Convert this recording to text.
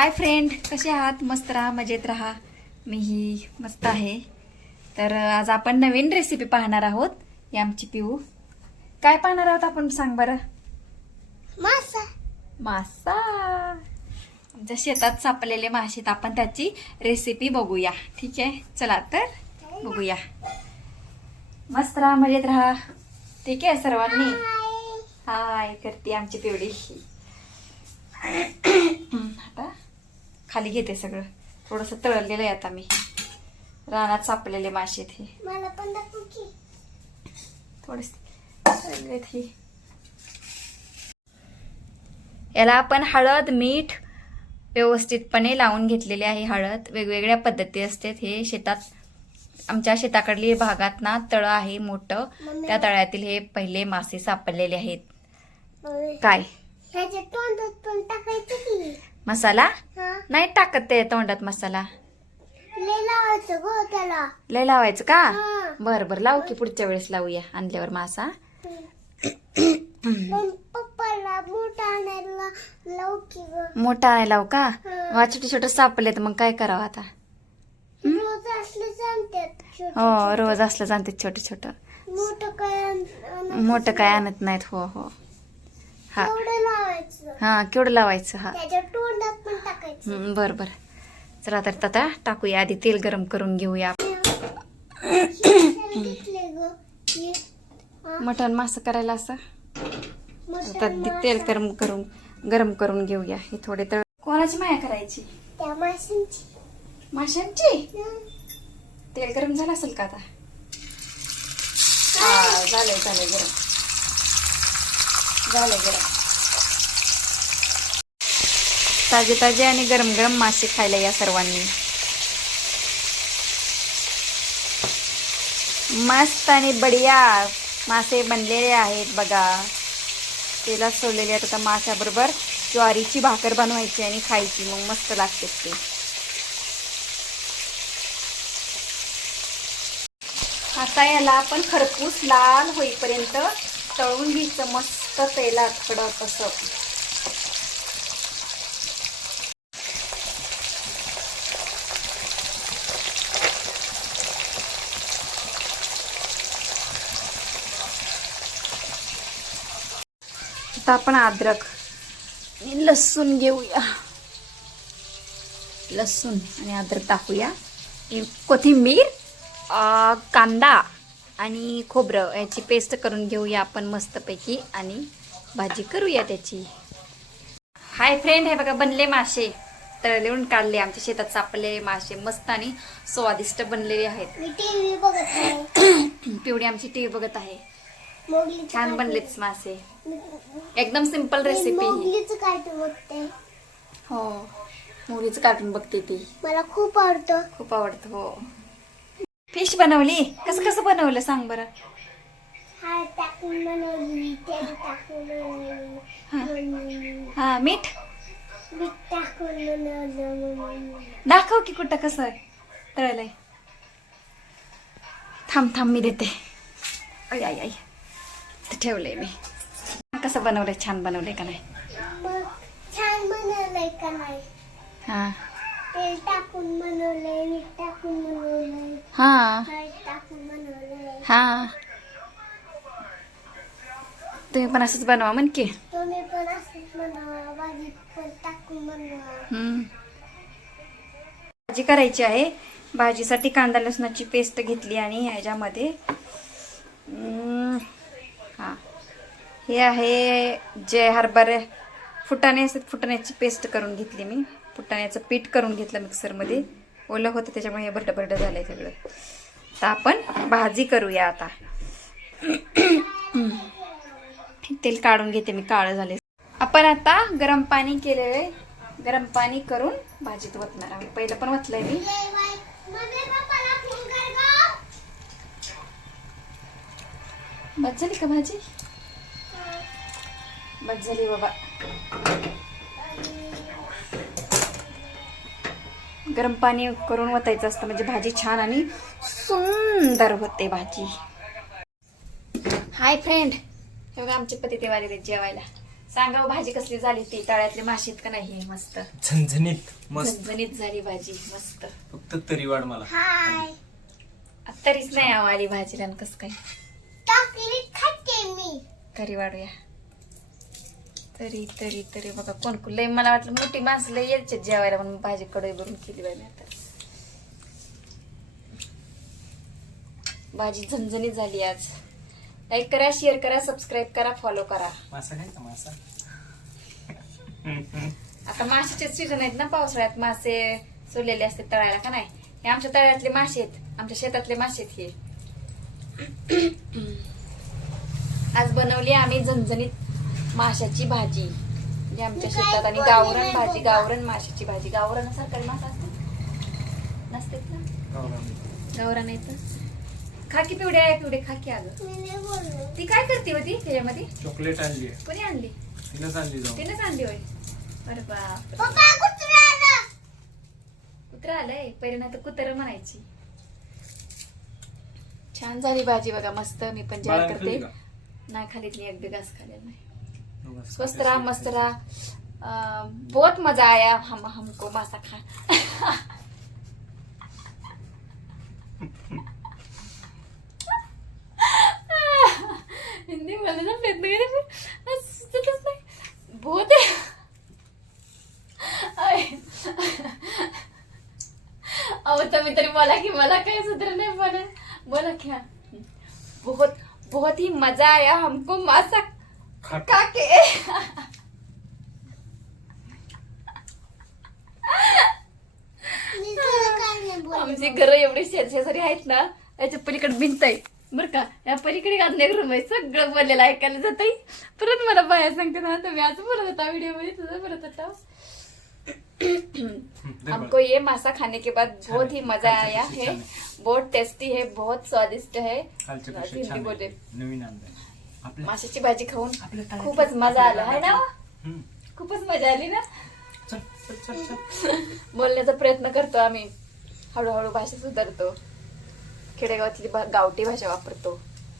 Hi friend कसे आहात? मस्त राहा मजेत राहा. मी ही मस्त आहे. तर आज आपण नवीन रेसिपी पाहणार आहोत. ही आमची पिऊ. काय पाहणार आहोत आपण सांग बरं? मासा. मासा. आमच्या शेतात सापलेले मासे. आपण त्याची रेसिपी बघूया. ठीक आहे? चला तर बघूया. मस्त राहा मजेत राहा. ठीक आहे सर्वांनी? हाय करते आमची पिवडी आता खाली घेते सगळं. थोडंसं तळलेलं आहे आता मी. रानात सापलेले मासे हे. मला पण थोडेसे याला आपण हळद मीठ व्यवस्थितपणे लावून घेतलेले आहे हळद. वेगवेगळ्या पद्धती असतात हे. शेतात आमच्या शेताकडली भागात ना तळं आहे मोठं. त्या तळ्यातील हे पहिले मासे सापडलेले आहेत. काय? मसाला? नाही टाकत ते तोंडात मसाला. लय लावायचं गो त्याला. लय लावायचं का. बर बर. लावू की पुढच्या वेळेस लावूया आणल्यावर मासा. पप्पाला मोठा आणायला लावू की ग. मोठा आणायला लावू का. वा छोटे छोटे सापडले तर मग काय करावं आता? रोज असले हो रोज असलं जाणते छोटं छोटं. मोठं काय आण- आण- मोठं काय आणत नाहीत. हो हो. हा. हा केवढं लावायचं हा. बर बर. चला तर आता टाकूया आधी तेल गरम करून घेऊया? मटण मासं करायला असं? आता तेल. गरम करून गरम करून घेऊया. हे थोडे तळ कोणाची माया करायची? माशांची. तेल गरम झालं असेल का आता? हा झालंय झालंय गरम. झालंय गरम ताजे ताजे आणि गरम गरम मासे खायला या सर्वांनी. मस्त आणि बढिया मासे बनलेले आहेत बघा. तेलात सोडलेले आहेत आता माशाबरोबर. ज्वारीची भाकर बनवायची आणि खायची मग मस्त लागते ते. आता याला आपण खरपूस लाल होईपर्यंत तळून घ्यायचं मस्त. तेलात कडक असं आता आपण अद्रक. आणि लसूण घेऊया. लसूण आणि अद्रक टाकूया. कोथिंबीर कांदा. आणि खोबरं याची पेस्ट करून घेऊया आपण मस्तपैकी आणि भाजी करूया त्याची. हाय फ्रेंड हे बघा बनले मासे. तळलेून काढले आमच्या शेतात सापडलेले मासे मस्त आणि स्वादिष्ट बनलेले आहेत. पिवडी आमची टीव्ही बघत आहे. छान. बनलेच मासे. एकदम सिंपल रेसिपी हो मुलीचं कार्टून बघते ती. मला खूप आवडतं. खूप आवडतं हो. फिश बनवली? कसं कसं बनवलं सांग बरं. हा टाकून बनवली तेल टाकून बनवली हा. मीठ? मीठ टाकून बनवलं मम्मी. दाखव की कुठं कसं तळलंय. थांब थांब मी देते. आई आई आई. ठेवलंय मी. कसं बनवलंय? छान बनवलंय का नाही? मग छान बनवलंय का नाही? हा. तेल टाकून बनवलंय मीठ टाकून बनवलंय हा. हळद टाकून बनवलंय हा. तुम्ही पण असंच बनवा म्हण की. तुम्ही पण असंच बनवा भाजी पण टाकून बनवा. हम्म. भाजी करायची आहे. भाजीसाठी कांदा लसणाची पेस्ट घेतली आणि ह्याच्यामध्ये हा. हे आहे जे हरभरे फुटाणे असतात फुटाण्याची पेस्ट करून घेतली मी. फुटाण्याचं पीठ करून घेतलं मिक्सरमध्ये. ओलं होतं त्याच्यामुळे हे बरडं बरडं झालंय सगळं. तर आपण भाजी करूया आता. तेल काढून घेते मी काळं झाले आपण आता गरम पाणी केलेले गरम पाणी करून भाजीत वतणार आहोत. पहिलं पण वतलंय मी. बस झाली का भाजी? बस झाली बाबा. गरम पाणी करून वतायचं असतं. म्हणजे भाजी छान आणि सुंदर होते भाजी. हाय फ्रेंड हे बघा आमचे पती ते वाले जेवायला. सांगा हो भाजी कसली झाली ती तळ्यातले माशीत का नाही? मस्त. झणझणीत. मस्त. झणझणीत झाली भाजी. मस्त. फक्त तरी वाढ मला. हाय तरीच नाही आली भाजीला आणि कसं काय? टाकली खाते मी. तरी वाढूया. तरी तरी तरी. बघा कोण कोण लय मला वाटलं मोठी माणसं लय यायचे जेवायला म्हणून भाजी कडई भरून केली बाई आता. भाजी झणझणीत झाली आज. लाईक करा शेअर करा सबस्क्राईब करा फॉलो करा. मासा खायचा मासा? आता माशाचे सीझन आहेत ना पावसाळ्यात मासे सोडलेले असते तळायला का नाही? हे आमच्या तळ्यातले मासे आहेत. आमच्या शेतातले मासे आहेत हे. आज बनवली आम्ही झणझणीत माशाची भाजी. म्हणजे आमच्या शेतात आणि गावरण भाजी गावरण माशाची भाजी. गावरण सरकारी मासा असते. नसतेत ना? गावरण येत खाकी पिवड्या आहे पिवडे खाकी अगं. मी नाही बोललो. ती काय करते होती त्याच्यामध्ये? चॉकलेट आणली कोणी आणली? तिनंच आणली तिनेच आणली होय. अरे बाप पप्पा कुत्रा आला. कुत्रा आलंय? पहिले नाही तर कुत्र म्हणायची. छान झाली भाजी बघा मस्त. मी पण बाळाने करते? नाही खालीत मी एक बी घास नाही. स्वस्थ रहा मस्त रहा बहुत मजा आया। हम हमको मासा खा। हिंदी बोलण्याचा प्रयत्न केला सुचतच नाही बहुत अहो तुम्ही तरी बोला की मला काही सुधर नाही बोला। बोला क्या? बहुत बहुत ही मजा आया। हमको मासा खा- खा के मी तुला काय नाही बोललो आमची घरं एवढी शेजारी आहेत ना याच्या पलीकडे भिंत आहे बर का या पलीकडे अजून एक रूम आहे सगळं बोललेलं ऐकायला जात परत मला बाया सांगते ना तुम्ही आज बोलत होता व्हिडिओमध्ये तुझं बोलत होता दे हमको बरं. ये मासा खाने के बाद छान बहुत है. मजा खालच्या आया पेक्षा है छान. बहुत टेस्टी है बहुत स्वादिष्ट है खालच्या आज पेक्षा हिंदी छान आहे. नवीन आणलंय माशाची भाजी खाऊन खूपच मजा आला आहे ना. खूपच मजा आली ना? बोलण्याचा प्रयत्न करतो आम्ही. हळूहळू भाषा सुधारतो. खेडेगावातली गावठी भाषा वापरतो.